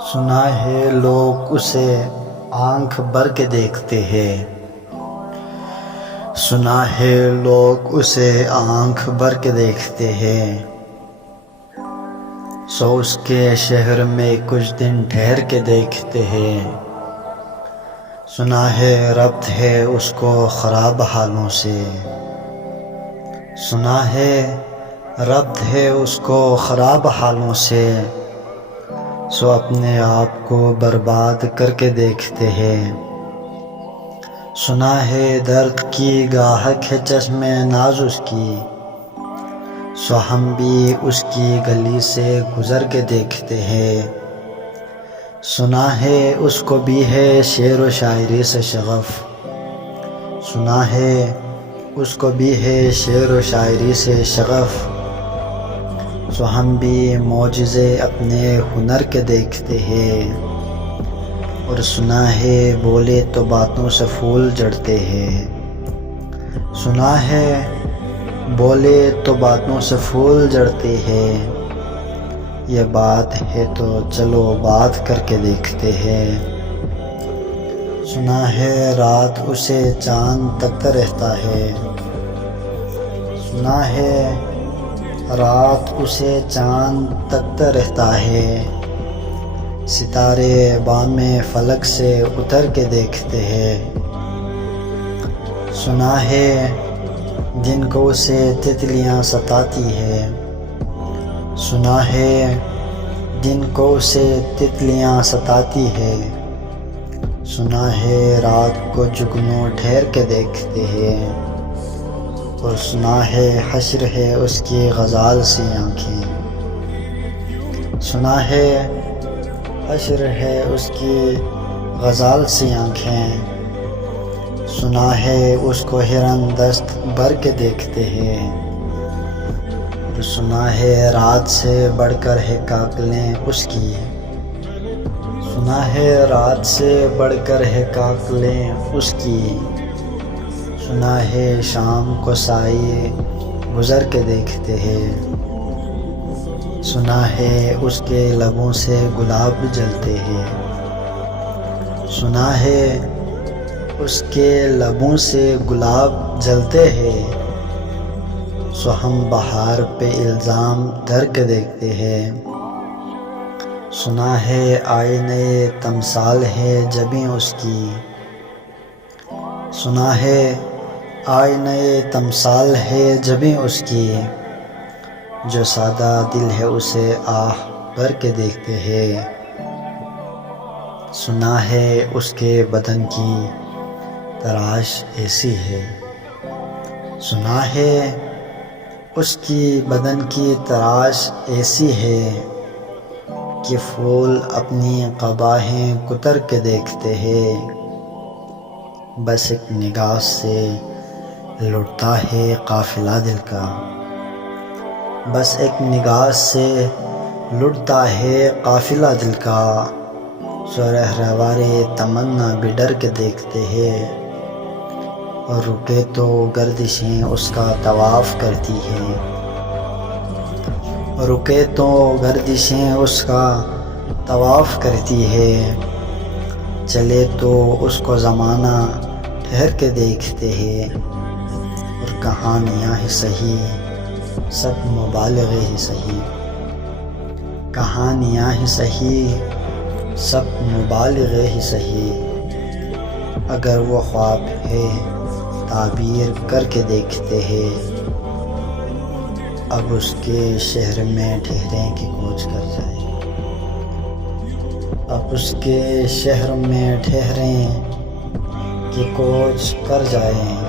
سنا ہے لوگ اسے آنکھ بھر کے دیکھتے ہیں، سنا ہے لوگ اسے آنکھ بھر کے دیکھتے ہیں، سو اس کے شہر میں کچھ دن ٹھہر کے دیکھتے ہیں۔ سنا ہے ربط ہے اس کو خراب حالوں سے، سنا ہے ربط ہے اس کو خراب حالوں سے، سو اپنے آپ کو برباد کر کے دیکھتے ہیں۔ سنا ہے درد کی گاہک ہے چشم ناز اس کی، سو ہم بھی اس کی گلی سے گزر کے دیکھتے ہیں۔ سنا ہے اس کو بھی ہے شعر و شاعری سے شغف، سنا ہے اس کو بھی ہے شعر و شاعری سے شغف، سو ہم بھی معجزے اپنے ہنر کے دیکھتے ہیں۔ اور سنا ہے بولے تو باتوں سے پھول جڑتے ہیں، سنا ہے بولے تو باتوں سے پھول جڑتے ہیں، یہ بات ہے تو چلو بات کر کے دیکھتے ہیں۔ سنا ہے رات اسے چاند تکتا رہتا ہے، سنا ہے رات اسے چاند تکتا رہتا ہے، ستارے بام فلک سے اتر کے دیکھتے ہیں۔ سنا ہے دن کو اسے تتلیاں ستاتی ہے، سنا ہے دن کو اسے تتلیاں ستاتی ہے، سنا ہے رات کو جگنو ٹھہر کے دیکھتے ہیں۔ اور سنا ہے حشر ہے اس کی غزال سی آنکھیں، سنا ہے حشر ہے اس کی غزال سی آنکھیں، سنا ہے اس کو ہرن دست بھر کے دیکھتے ہیں۔ اور سنا ہے رات سے بڑھ کر ہے کاکلیں اس کی، سنا ہے رات سے بڑھ کر ہے کاکلیں اس کی، سنا ہے شام کو سائے گزر کے دیکھتے ہیں۔ سنا ہے اس کے لبوں سے گلاب جلتے ہیں، سنا ہے اس کے لبوں سے گلاب جلتے ہیں، سو ہم بہار پہ الزام دھر کے دیکھتے ہیں۔ سنا ہے آئینے تمثال ہے جبیں اس کی، سنا ہے آئینے تمثال ہے جبیں اس کی، جو سادہ دل ہے اسے آہ بھر کے دیکھتے ہیں۔ سنا ہے اس کے بدن کی تراش ایسی ہے، سنا ہے اس کی بدن کی تراش ایسی ہے، کہ پھول اپنی قبائیں کتر کے دیکھتے ہیں۔ بس ایک نگاہ سے لٹتا ہے قافلہ دل کا، بس ایک نگاہ سے لٹتا ہے قافلہ دل کا، سو رہروارے تمنا بھی ڈر کے دیکھتے ہیں۔ اور رکے تو گردشیں اس کا طواف کرتی ہیں، رکے تو گردشیں اس کا طواف کرتی ہے، چلے تو اس کو زمانہ ٹھہر کے دیکھتے ہیں۔ اور کہانیاں ہی سہی سب مبالغے ہی سہی، کہانیاں ہی سہی سب مبالغے ہی سہی، اگر وہ خواب ہے تعبیر کر کے دیکھتے ہیں۔ اب اس کے شہر میں ٹھہریں کہ کوچ کر جائیں، اب اس کے شہر میں ٹھہریں کہ کوچ کر جائیں،